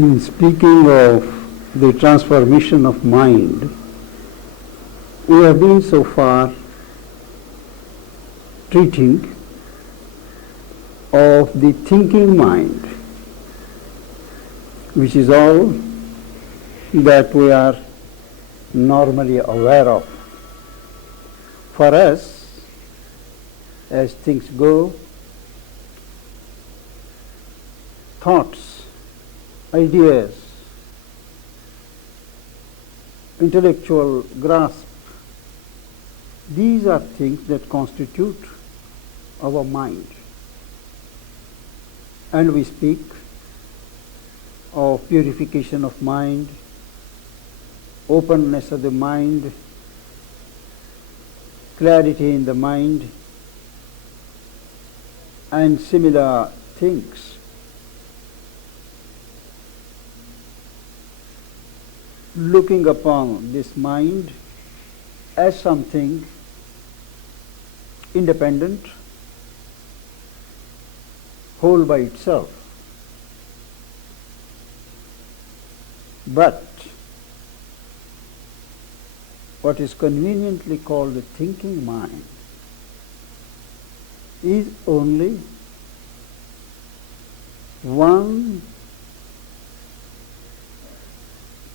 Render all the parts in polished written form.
Speaking of the transformation of mind, we have been so far treating of the thinking mind, which is all that we are normally aware of. For us, as things go, thoughts, ideas, intellectual grasp, these are things that constitute our mind. And we speak of purification of mind, openness of the mind, clarity in the mind, and similar things. Looking upon this mind as something independent, whole by itself. But what is conveniently called the thinking mind is only one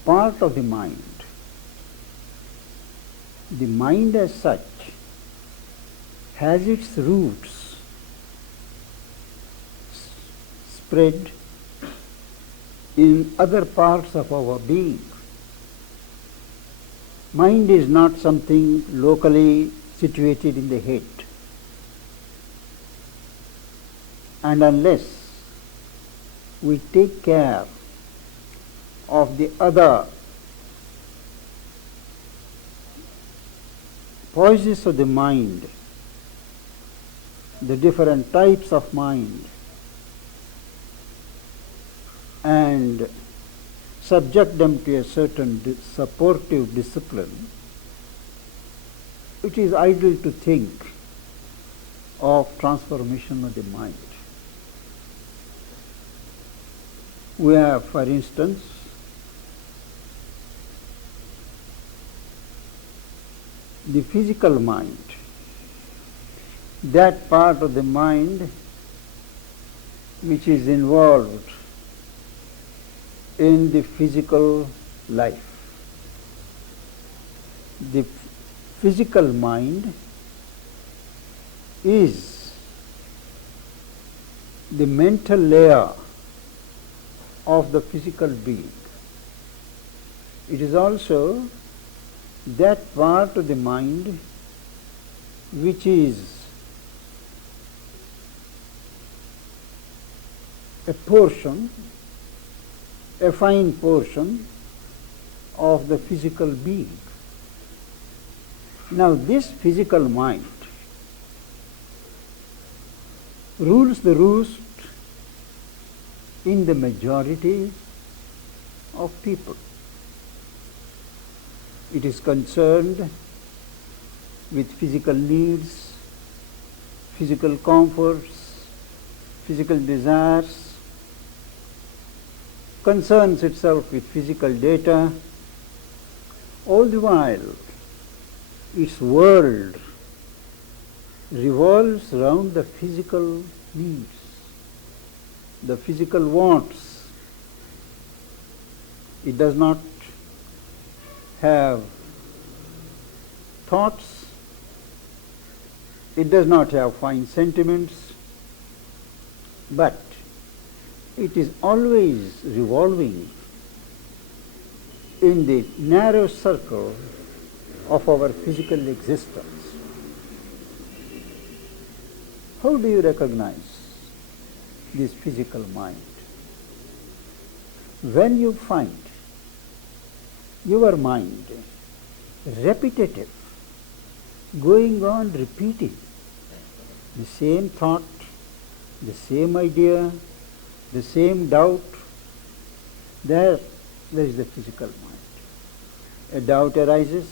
part of the mind. The mind as such has its roots spread in other parts of our being. Mind is not something locally situated in the head. And unless we take care of the other poises of the mind, the different types of mind, and subject them to a certain supportive discipline, it is idle to think of transformation of the mind. We have, for instance, the physical mind, that part of the mind which is involved in the physical life. The physical mind is the mental layer of the physical being. It is also that part of the mind which is a portion, a fine portion of the physical being. Now this physical mind rules the roost in the majority of people. It is concerned with physical needs, physical comforts, physical desires, concerns itself with physical data. All the while, its world revolves around the physical needs, the physical wants. It does not have thoughts, it does not have fine sentiments, but it is always revolving in the narrow circle of our physical existence. How do you recognize this physical mind? When you find your mind repetitive, going on repeating the same thought, the same idea, the same doubt, there is the physical mind. A doubt arises,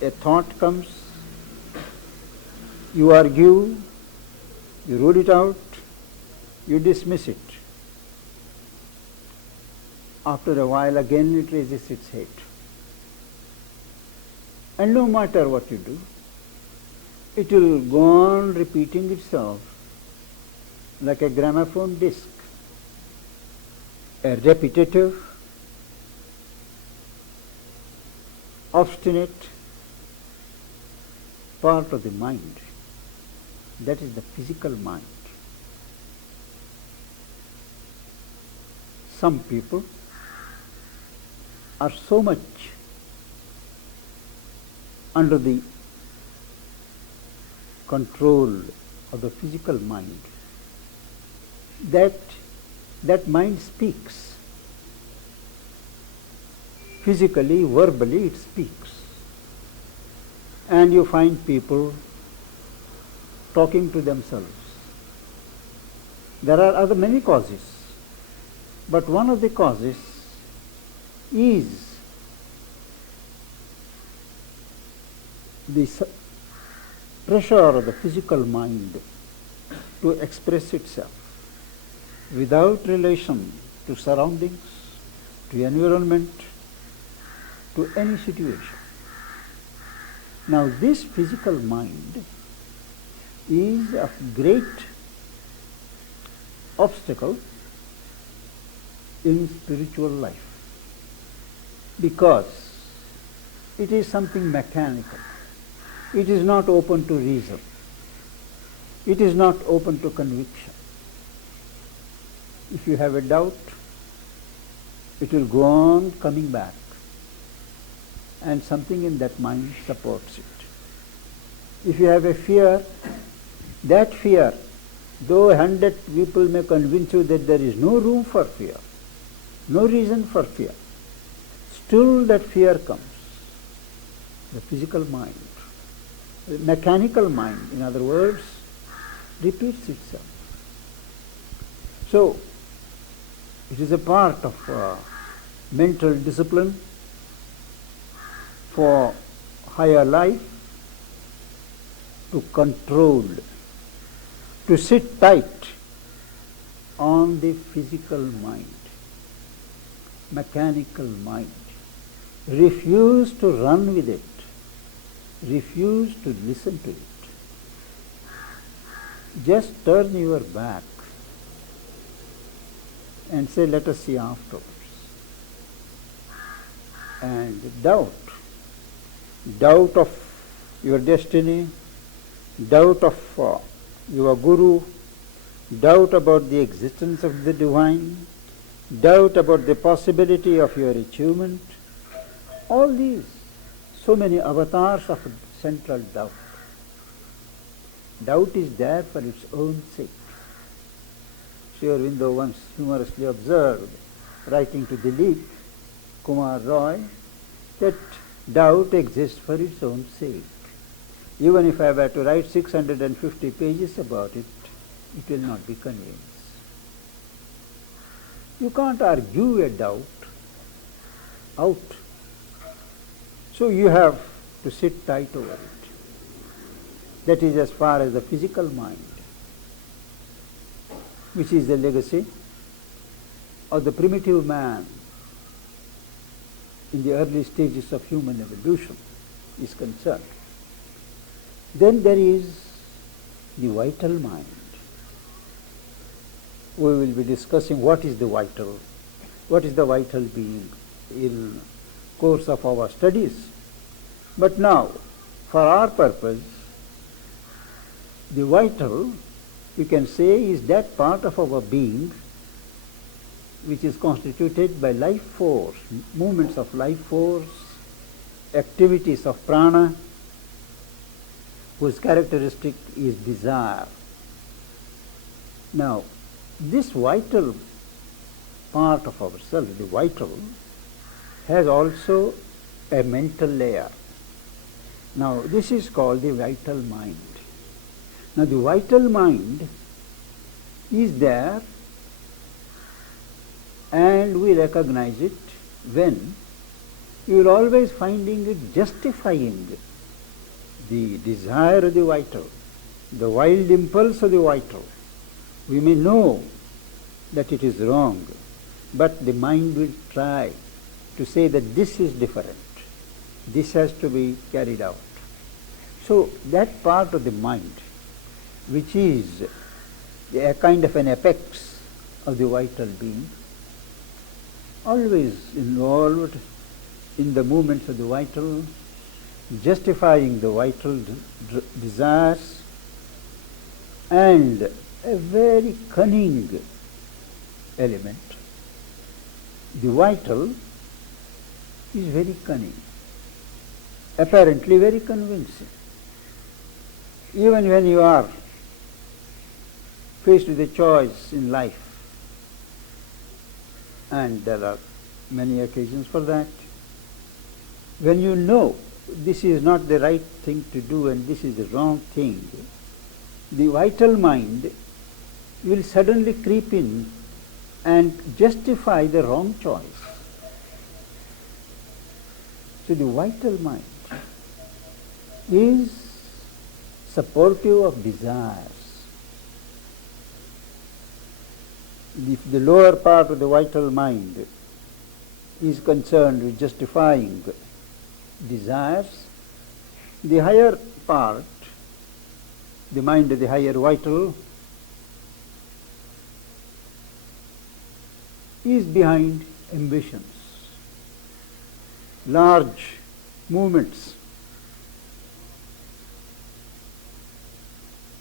a thought comes, you argue, you rule it out, you dismiss it. after a while again it raises its head. And no matter what you do, it will go on repeating itself like a gramophone disc, a repetitive, obstinate part of the mind. That is the physical mind. Some people are so much under the control of the physical mind that mind speaks. Physically, verbally it speaks. And you find people talking to themselves. There are other many causes, but one of the causes is the pressure of the physical mind to express itself without relation to surroundings, to environment, to any situation. Now this physical mind is a great obstacle in spiritual life because it is something mechanical. It is not open to reason. It is not open to conviction. If you have a doubt, it will go on coming back, and something in that mind supports it. If you have a fear, that fear, though 100 people may convince you that there is no room for fear, no reason for fear, still that fear comes. The physical mind, the mechanical mind, in other words, repeats itself. So, it is a part of mental discipline for higher life to control, to sit tight on the physical mind, mechanical mind. Refuse to run with it. Refuse to listen to it. Just turn your back and say, let us see afterwards. And doubt of your destiny, doubt of your guru, doubt about the existence of the divine, doubt about the possibility of your achievement, all these, so many avatars of central doubt. Doubt is there for its own sake. Sri Aurobindo once humorously observed, writing to Dilip Kumar Roy, that doubt exists for its own sake. Even if I were to write 650 pages about it, it will not be convinced. You can't argue a doubt out. So you have to sit tight over it. That is as far as the physical mind, which is the legacy of the primitive man in the early stages of human evolution, is concerned. Then there is the vital mind. We will be discussing what is the vital being in course of our studies. But now, for our purpose, the vital, we can say, is that part of our being which is constituted by life force, movements of life force, activities of prana, whose characteristic is desire. Now, this vital part of ourselves, the vital, has also a mental layer. Now, this is called the vital mind. Now, the vital mind is there, and we recognize it when you will always finding it justifying the desire of the vital, the wild impulse of the vital. We may know that it is wrong, but the mind will try to say that this is different. This has to be carried out. So that part of the mind, which is a kind of an apex of the vital being, always involved in the movements of the vital, justifying the vital desires, and a very cunning element. The vital is very cunning, apparently very convincing. Even when you are faced with a choice in life, and there are many occasions for that, when you know this is not the right thing to do and this is the wrong thing, the vital mind will suddenly creep in and justify the wrong choice. So the vital mind is supportive of desires. If the lower part of the vital mind is concerned with justifying desires, the higher part, the mind of the higher vital, is behind ambitions, large movements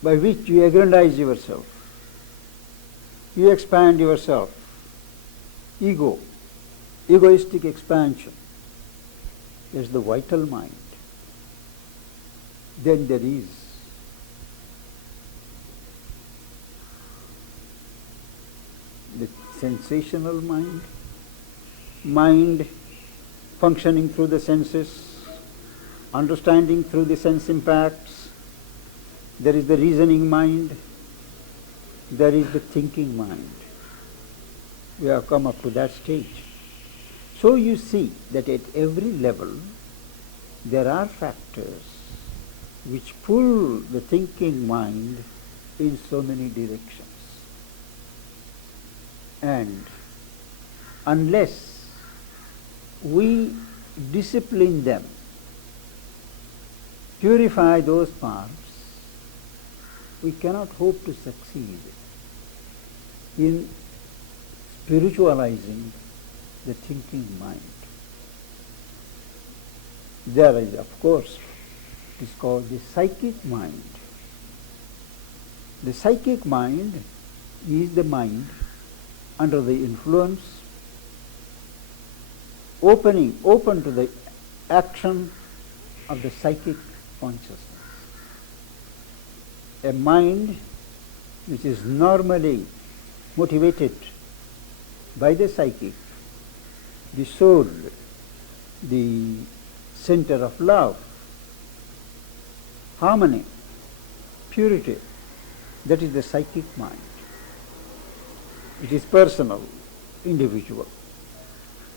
by which you aggrandize yourself, you expand yourself, egoistic expansion. Is the vital mind. Then there is the sensational mind, mind functioning through the senses, understanding through the sense impacts. There is the reasoning mind, there is the thinking mind. We have come up to that stage. So you see that at every level there are factors which pull the thinking mind in so many directions. And unless we discipline them, purify those parts, we cannot hope to succeed in spiritualizing the thinking mind. There is, of course, it is called the psychic mind. The psychic mind is the mind under the influence, open to the action of the psychic consciousness. A mind which is normally motivated by the psychic, the soul, the center of love, harmony, purity, that is the psychic mind. It is personal, individual.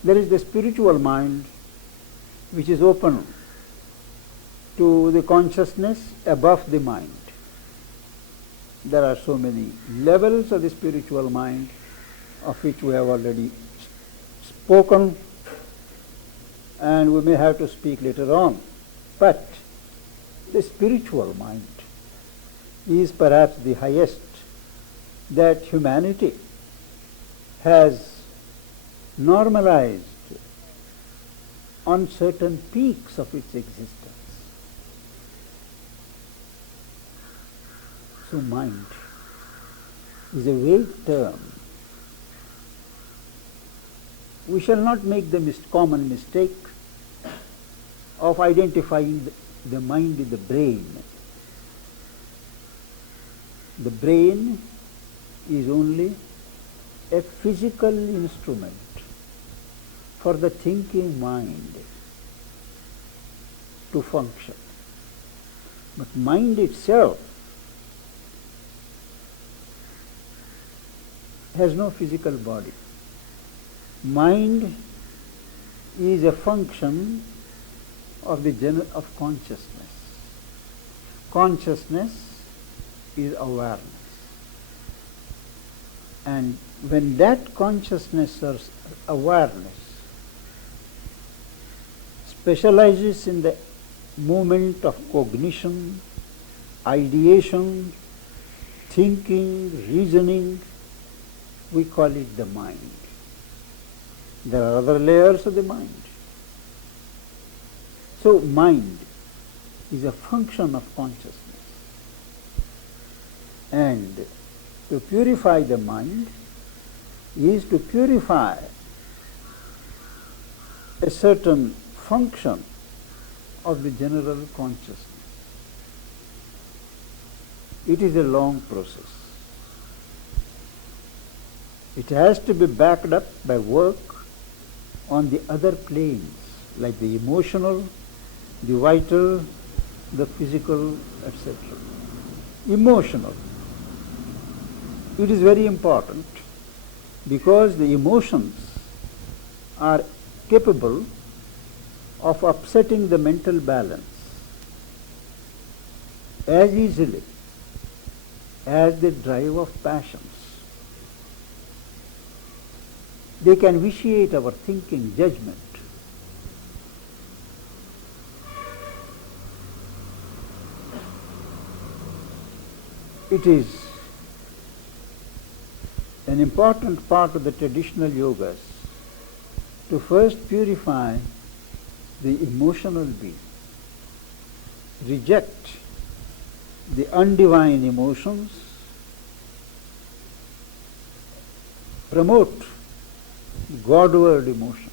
There is the spiritual mind which is open to the consciousness above the mind. There are so many levels of the spiritual mind of which we have already spoken, and we may have to speak later on. But the spiritual mind is perhaps the highest that humanity has normalized on certain peaks of its existence. So mind is a vague term. We shall not make the common mistake of identifying the mind with the brain. The brain is only a physical instrument for the thinking mind to function. But mind itself has no physical body. Mind is a function of of consciousness. Consciousness is awareness. And when that consciousness or awareness specializes in the movement of cognition, ideation, thinking, reasoning, we call it the mind. There are other layers of the mind. So mind is a function of consciousness. And to purify the mind is to purify a certain function of the general consciousness. It is a long process. It has to be backed up by work on the other planes, like the emotional, the vital, the physical, etc. Emotional. It is very important because the emotions are capable of upsetting the mental balance as easily as the drive of passions. They can vitiate our thinking, judgment. It is an important part of the traditional yogas to first purify the emotional being, reject the undivine emotions, promote Godward emotions.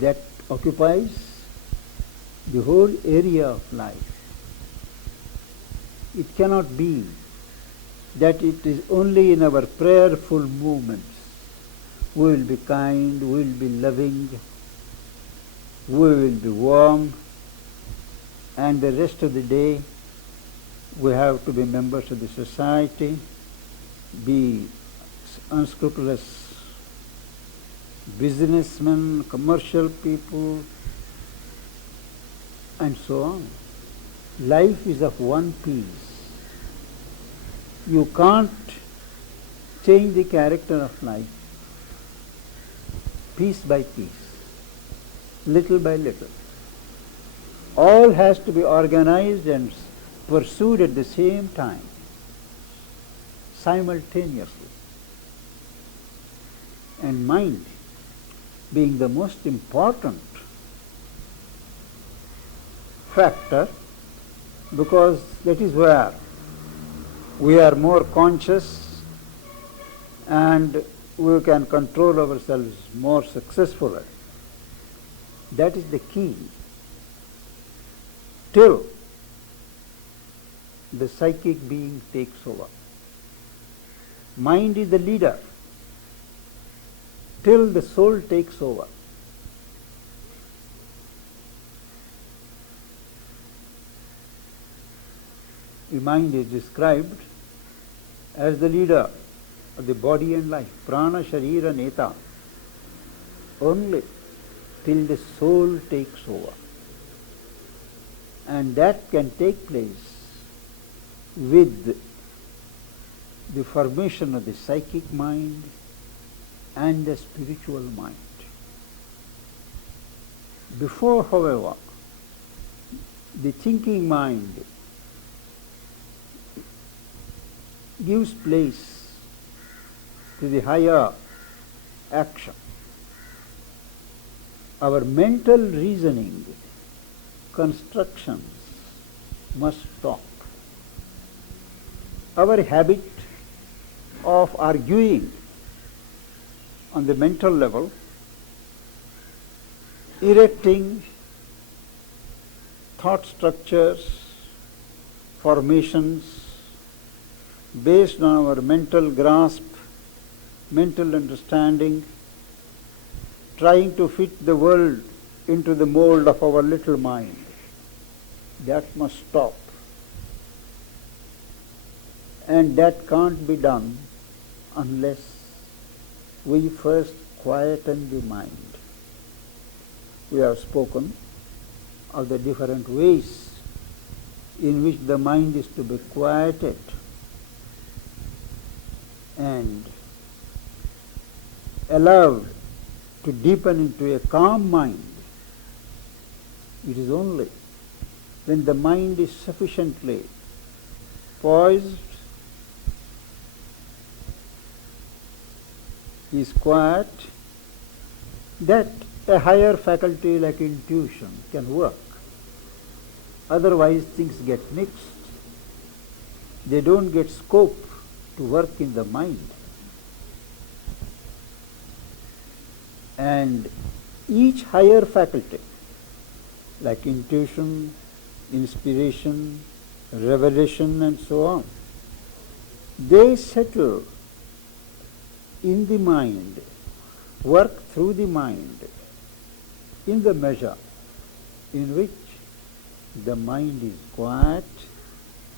That occupies the whole area of life. It cannot be that it is only in our prayerful movements we will be kind, we will be loving, we will be warm, and the rest of the day we have to be members of the society, be unscrupulous businessmen, commercial people, and so on. Life is of one piece. You can't change the character of life piece by piece, little by little. All has to be organized and pursued at the same time, simultaneously. And mind being the most important factor, because that is where we are more conscious and we can control ourselves more successfully. That is the key. Till the psychic being takes over. Mind is the leader. Till the soul takes over. The mind is described as the leader of the body and life, prana sharira neta, only till the soul takes over. And that can take place with the formation of the psychic mind and the spiritual mind. Before, however, the thinking mind gives place to the higher action, our mental reasoning constructions must stop. Our habit of arguing on the mental level, erecting thought structures, formations based on our mental grasp, mental understanding, trying to fit the world into the mold of our little mind. That must stop. And that can't be done unless we first quieten the mind. We have spoken of the different ways in which the mind is to be quieted. and allowed to deepen into a calm mind, it is only when the mind is sufficiently poised, is quiet, that a higher faculty like intuition can work. Otherwise things get mixed. They don't get scope to work in the mind. And each higher faculty, like intuition, inspiration, revelation and so on, they settle in the mind, work through the mind in the measure in which the mind is quiet,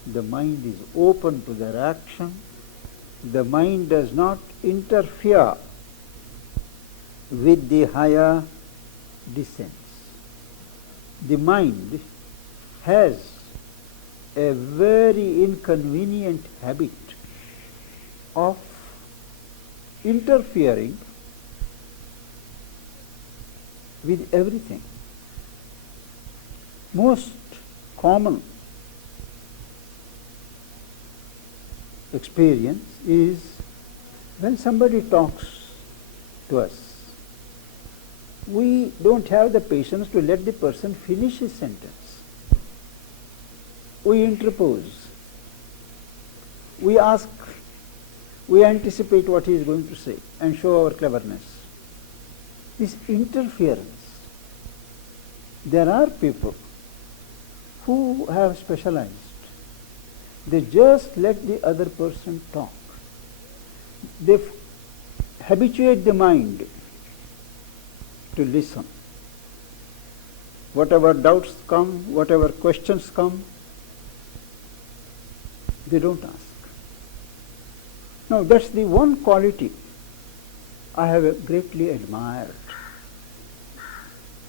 the mind is open to their action, the mind does not interfere with the higher descents. The mind has a very inconvenient habit of interfering with everything. Most common experience is when somebody talks to us, we don't have the patience to let the person finish his sentence. We interpose. We ask, we anticipate what he is going to say and show our cleverness. This interference. There are people who have specialized. They just let the other person talk. They habituate the mind to listen. Whatever doubts come, whatever questions come, they don't ask. Now that's the one quality I have greatly admired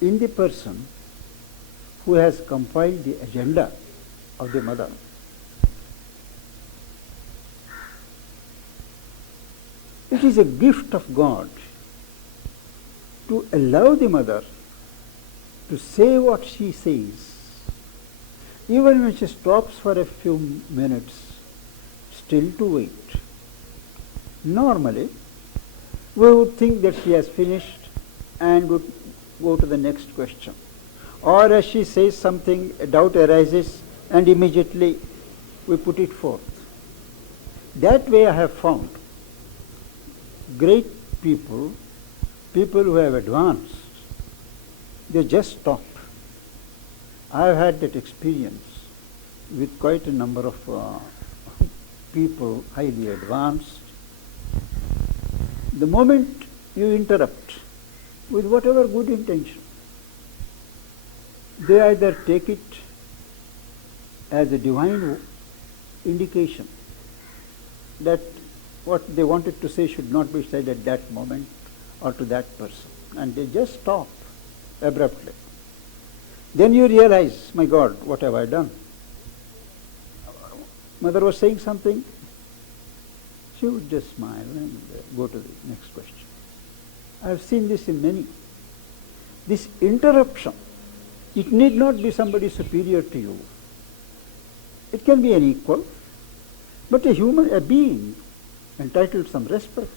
in the person who has compiled the agenda of the mother. It is a gift of God to allow the mother to say what she says, even when she stops for a few minutes, still to wait. Normally, we would think that she has finished and would go to the next question. Or as she says something, a doubt arises and immediately we put it forth. That way I have found great people, people who have advanced, they just stop. I have had that experience with quite a number of people highly advanced. The moment you interrupt with whatever good intention, they either take it as a divine indication that what they wanted to say should not be said at that moment or to that person, and they just stop abruptly. Then you realize, my God, what have I done? Mother was saying something, she would just smile and go to the next question. I have seen this in many. This interruption, it need not be somebody superior to you. It can be an equal, but a human, a being entitled to some respect.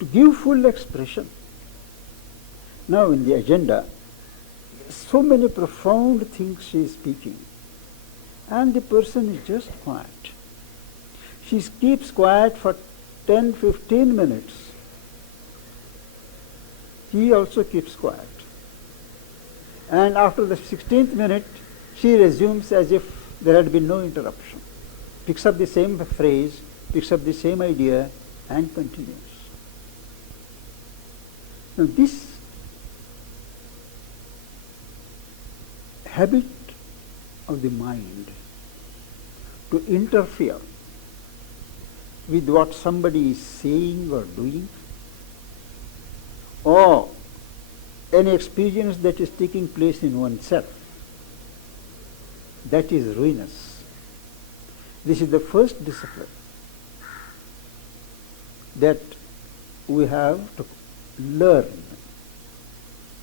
To give full expression. Now in the agenda, so many profound things she is speaking, and the person is just quiet. She keeps quiet for 10-15 minutes. He also keeps quiet. And after the 16th minute, she resumes as if there had been no interruption. Picks up the same phrase, picks up the same idea, and continues. Now this habit of the mind to interfere with what somebody is saying or doing, or any experience that is taking place in oneself, that is ruinous. This is the first discipline that we have to learn,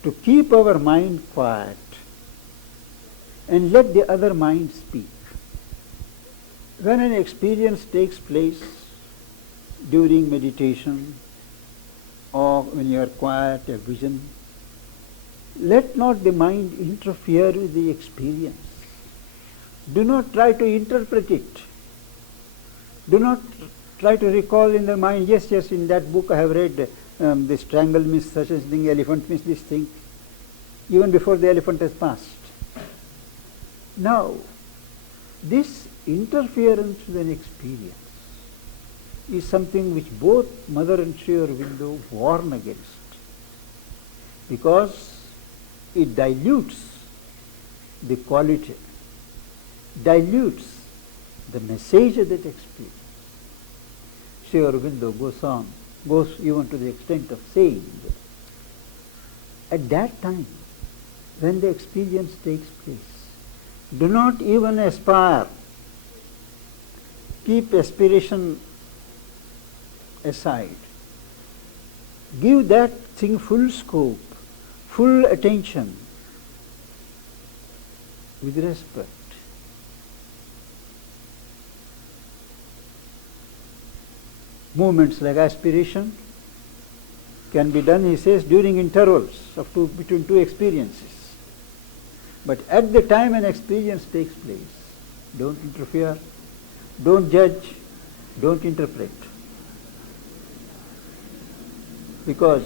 to keep our mind quiet and let the other mind speak. When an experience takes place during meditation or when you are quiet, a vision, let not the mind interfere with the experience. Do not try to interpret it. Do not try to recall in the mind, yes, in that book I have read, this triangle means such a thing, elephant means this thing, even before the elephant has passed. Now, this interference with an experience is something which both Mother and Sri Aurobindo warn against, because it dilutes the quality, dilutes the message of that experience. Sri Aurobindo goes even to the extent of saying that at that time, when the experience takes place, do not even aspire. Keep aspiration aside. Give that thing full scope, full attention, with respect. Movements like aspiration can be done, he says, during intervals of between two experiences. But at the time an experience takes place, don't interfere, don't judge, don't interpret. Because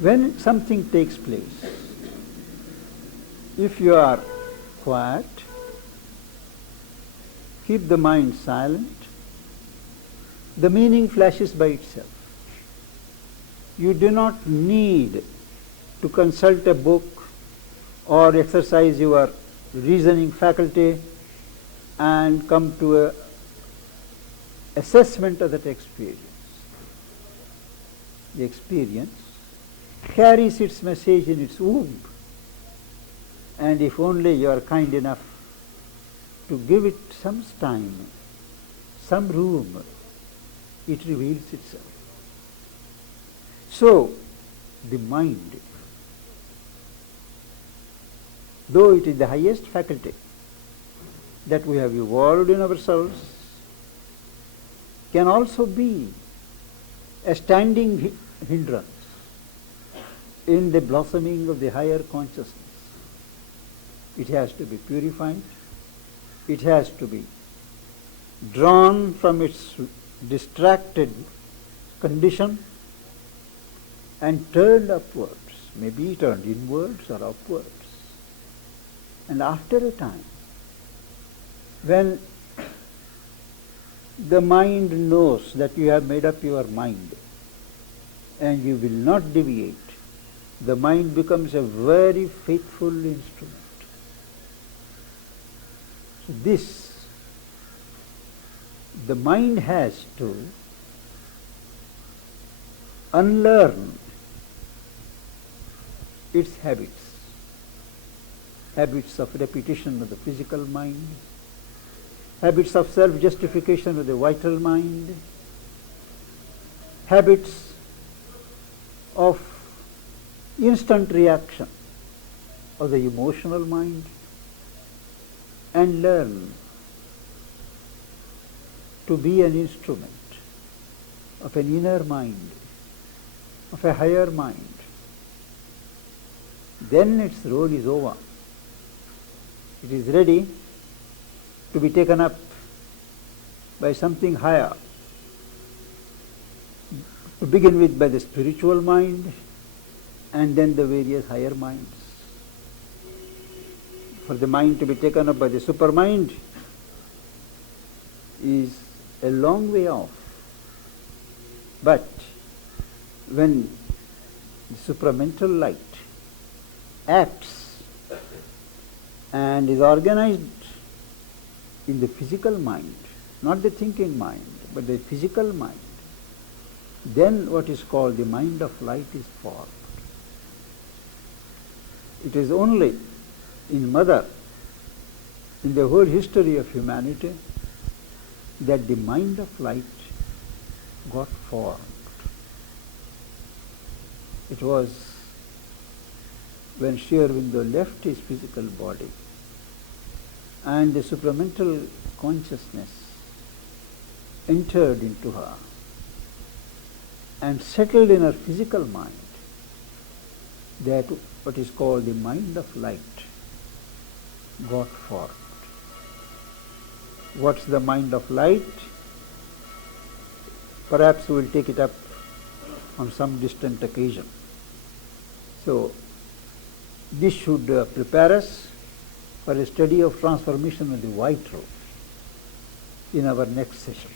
when something takes place, if you are quiet, keep the mind silent, the meaning flashes by itself. You do not need to consult a book or exercise your reasoning faculty and come to an assessment of that experience. The experience carries its message in its womb, and if only you are kind enough to give it some time, some room, it reveals itself. So, the mind, though it is the highest faculty that we have evolved in ourselves, can also be a standing hindrance in the blossoming of the higher consciousness. It has to be purified, it has to be drawn from its distracted condition and turned upwards, maybe turned inwards or upwards. And after a time, when the mind knows that you have made up your mind and you will not deviate, the mind becomes a very faithful instrument. So this, the mind has to unlearn its habits, habits of repetition of the physical mind, habits of self-justification of the vital mind, habits of instant reaction of the emotional mind, and learn to be an instrument of an inner mind, of a higher mind. Then its role is over. It is ready to be taken up by something higher, to begin with by the spiritual mind and then the various higher minds. For the mind to be taken up by the supermind is a long way off. But when the supramental light acts and is organized in the physical mind, not the thinking mind, but the physical mind, then what is called the mind of light is formed. It is only in Mother in the whole history of humanity that the mind of light got formed. It was when Sri Aurobindo left his physical body and the supramental consciousness entered into her and settled in her physical mind, that what is called the mind of light got formed. What's the mind of light? Perhaps we will take it up on some distant occasion. So, this should prepare us for a study of transformation of the white room in our next session.